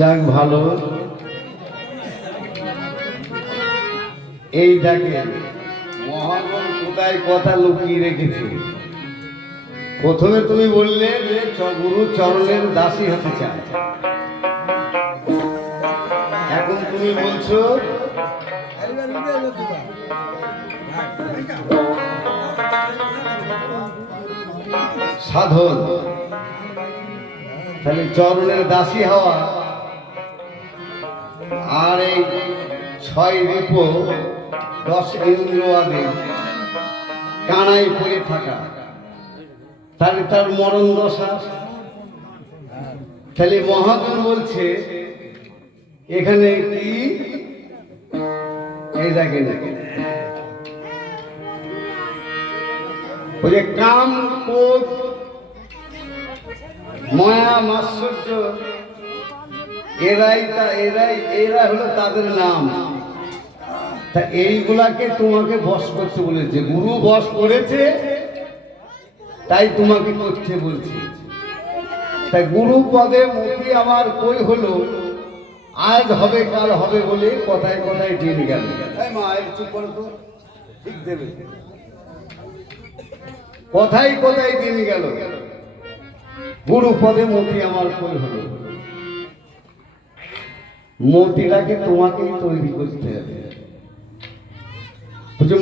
যাক ভালো। এই দেখেন মহাজন কোথায় কথা লুকিয়ে রেখেছে। প্রথমে তুমি বললে যে গুরু চরণের দাসী হতে চায়, এখন তুমি বলছো সাধন। তাহলে চরণের দাসী হওয়া আর এই 6 রূপ 10 ইন্দ্রিয়াদি কানায় পড়ে থাকা, তাহলে তার মরণ দশা। তাহলে মহাজন বলছে এখানে কি, এই দেখেন ওই যে কাম ক্রোধ মায়া মাৎসর্য, এরা হলো তাদের নাম। তা এইগুলাকে তোমাকে বশ করতে বলেছে, গুরু বশ করেছে, তাই তোমাকে করতে বলছি। তাই গুরু পদে মতি আমার কই হলো, আজ হবে কাল হবে বলে কথায় কথায় দিন গেল। মা চুপ করো তো, ঠিক দেবে। কথায় কথায় দিন গেল, গুরু পদে মতি আমার কই হলো। মতিটাকে তোমাকেই তৈরি করতে হবে।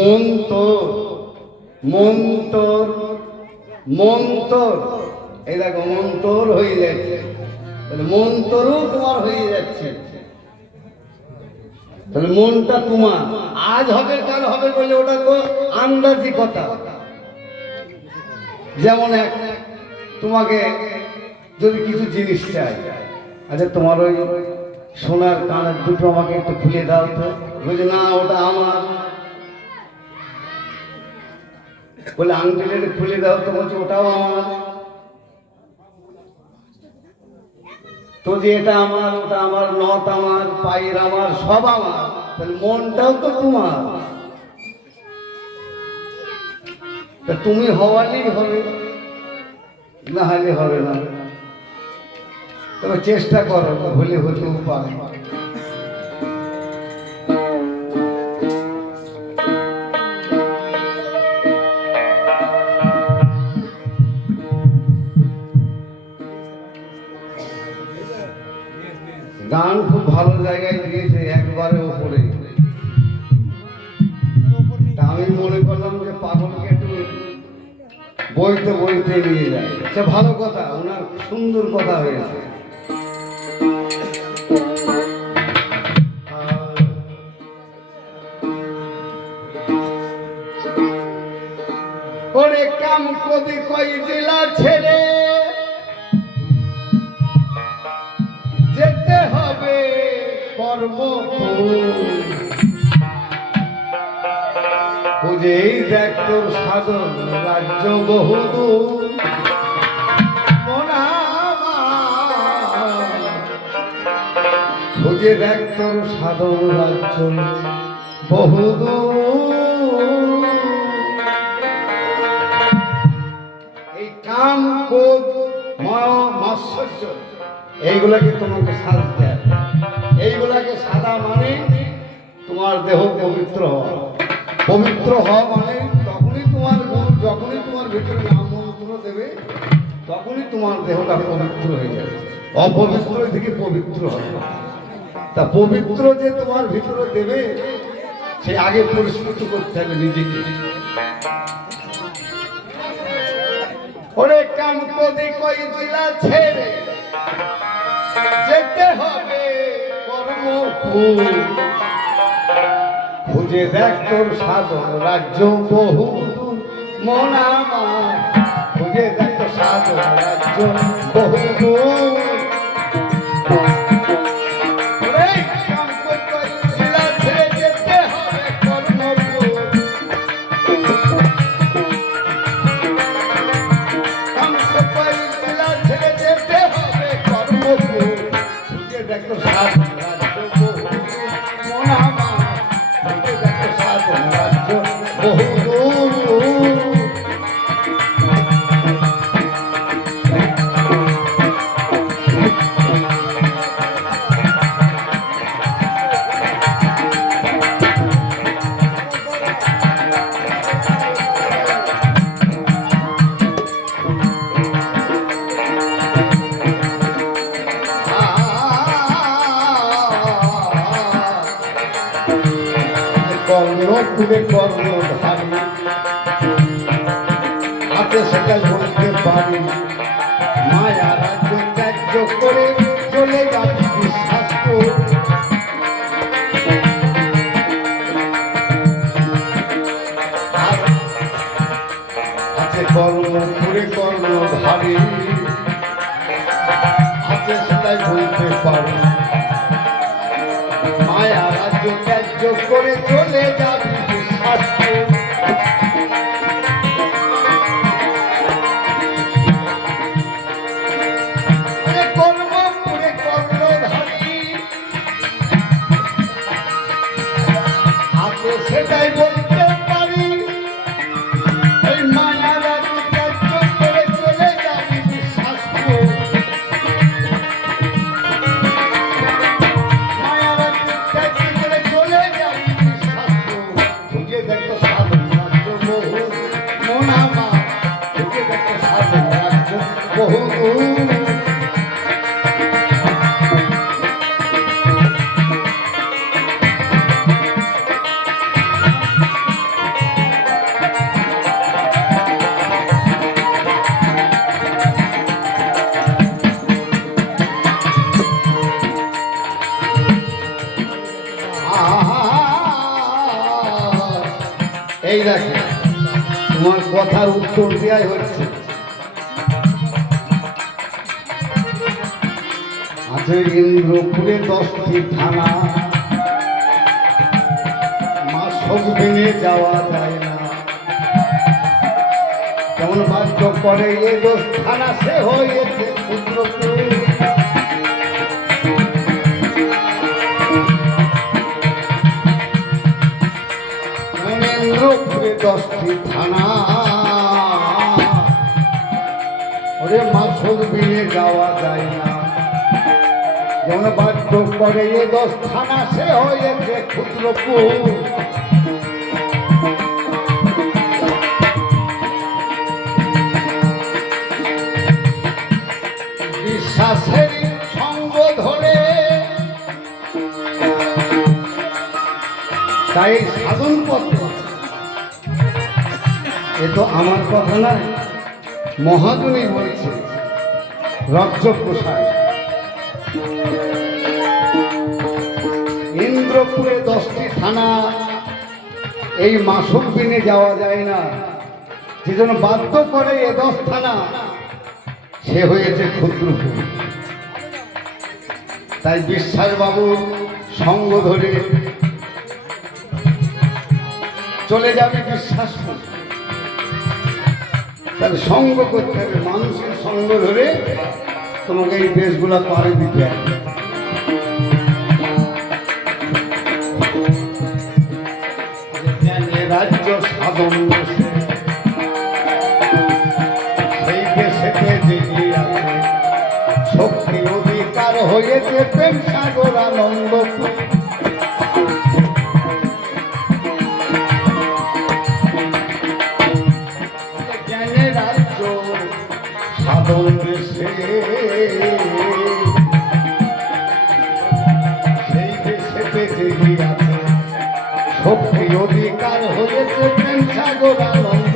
মন তোর, মন তোর, মন তোর, এই দেখো মন তোর হয়ে যাচ্ছে, মন তোরও তোমার হয়ে যাচ্ছে। তাহলে মনটা তোমার, আজ হবে কাল হবে বলে ওটা তো আন্দাজি কথা। যেমন এক তোমাকে যদি কিছু জিনিস চাই, আচ্ছা তোমার ওই সোনার কানের দুটো আমাকে একটু খুলে দাও তো, বলছে না ওটা আমার। বলে আঙ্গুলের খুলে দাও তো, বলছে ওটাও আমার। তো যে এটা আমার ওটা আমার, নথ আমার, পায়ের আমার, সব আমার, তাহলে মনটাও তো তোমার। তা তুমি হওয়ালেই হবে, না হলে হবে না। তবে চেষ্টা করো, হলে হতেও পারে। গান খুব ভালো জায়গায় দিয়েছে, একবারে ওপরে। আমি মনে করলাম যে পাগলকে একটু বইতে বইতে নিয়ে যায়। সে ভালো কথা, ওনার সুন্দর কথা হয়েছে। ওরে কাম কবি কই জেলা ছেড়ে যেতে হবে কর্ম, খুঁজেই দেখ তোর সাধন রাজ্য বহুদূর। খুঁজে দেখ তোর সাধন রাজ্য বহুদূর। এই কাম ক্রোধ মায়া মাৎসর্য এইগুলাকে তোমাকে সাজতে হবে। এইগুলাকে সাদা মানে তোমার দেহ পবিত্র হওয়া। পবিত্র হওয়া মানে তখনই তোমার গুরু যখনই তোমার ভিতরে নাম মন্ত্র দেবে, তখনই তোমার দেহটা পবিত্র হয়ে যাবে। অপবিত্র থেকে পবিত্র হবে। তা পবিত্র যে তোমার ভিতরে দেবে, সে আগে পরিস্ফুট করতে হবে নিজেকে। ওরে কাম কবি কই জেলা ছেড়ে যেতে হবে কর্মপুর। খুঁজে দেখ তোর সাধন রাজ্য বহুদূর। মন আমার খুঁজে দেখ তোর সাধন রাজ্য বহুদূর। তুলে কর্ণধারী হাতে সেটাই বলতে পারি মায়া রাজ্য ত্যায্য করে চলে যাবি বিশ্বাস কর কর্ম করে কর্ণধারী হাতে সেটাই বলতে পারি মায়া রাজ্য ত্যায্য করে চলে যাবি বিশ্বাস কর্ম করে কর্ণধারী হাতে সেটাই বলতে পারি এই দেখে তোমার কথার উত্তর দেওয়াই হচ্ছে আছে ইন্দ্রপুরে 10টি থানা মা সব ভেঙে যাওয়া যায় না যেমন বাধ্য করে এ 10 থানা সে হয়েছে ক্ষুদ্রপুর ইন্দ্রপুরে 10টি থানা ওরে মাসুল ভেঙে যাওয়া যায় না যেমন বাধ্য করে এ 10 থানা সে হয়েছে ক্ষুদ্রপুর বিশ্বাসের সঙ্গ ধরে তাই সাধন পত্র এ তো আমার কথা নয় মহাজনী বলছে রাজ্য প্রসাদ ইন্দ্রপুরে 10টি থানা এই মাসুল বিনে যাওয়া যায় না সেজন্য বাধ্য করে এ 10 থানা সে হয়েছে ক্ষুদ্রপুর তাই বিশ্বাস বাবু সঙ্গ ধরে চলে যাবে বিশ্বাস তার সঙ্গ করতে হবে মানুষের সঙ্গ ধরে তোমাকে এই দেশগুলা পারে দিতে হবে রাজ্য সাধন সেই দেশেতে জেগে আছে শক্তি অধিকার হয়েছে প্রেম সাগর আনন্দ সাধন দেশে সেই দেশেতে জেগে আছে শক্তি অধিকার হয়েছে প্রেম সাগর আনন্দ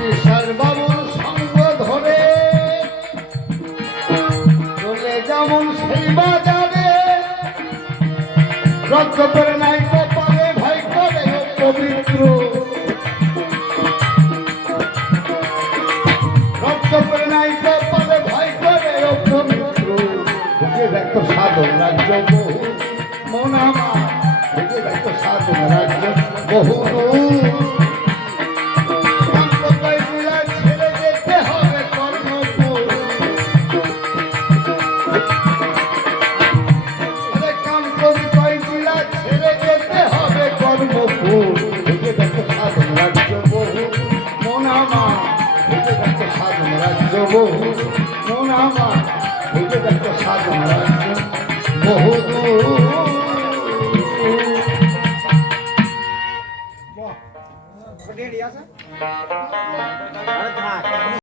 বিশ্বাস বাবুর সঙ্গ ধরে চলে যেমন সেই বাজারে রক্ত করে নাই কপালে ভাই করে পবিত্র রক্ত করে নাই কপালে ভাই করে পবিত্র বুঝে দেখো সাধন রাজ্য বহু মনামা বুঝে দেখো সাধন রাজ্য বহু ছেড়ে যেতে হবে কর্মপুর কাম করি কয়গুলা ছেড়ে যেতে হবে কর্মপুর বুঝে দেখো সাধন রাজ্য বহু মনামা বুঝে দেখো সাধন রাজ্য বহু মনামা বুঝে দেখো সাধন রাজ্য বহু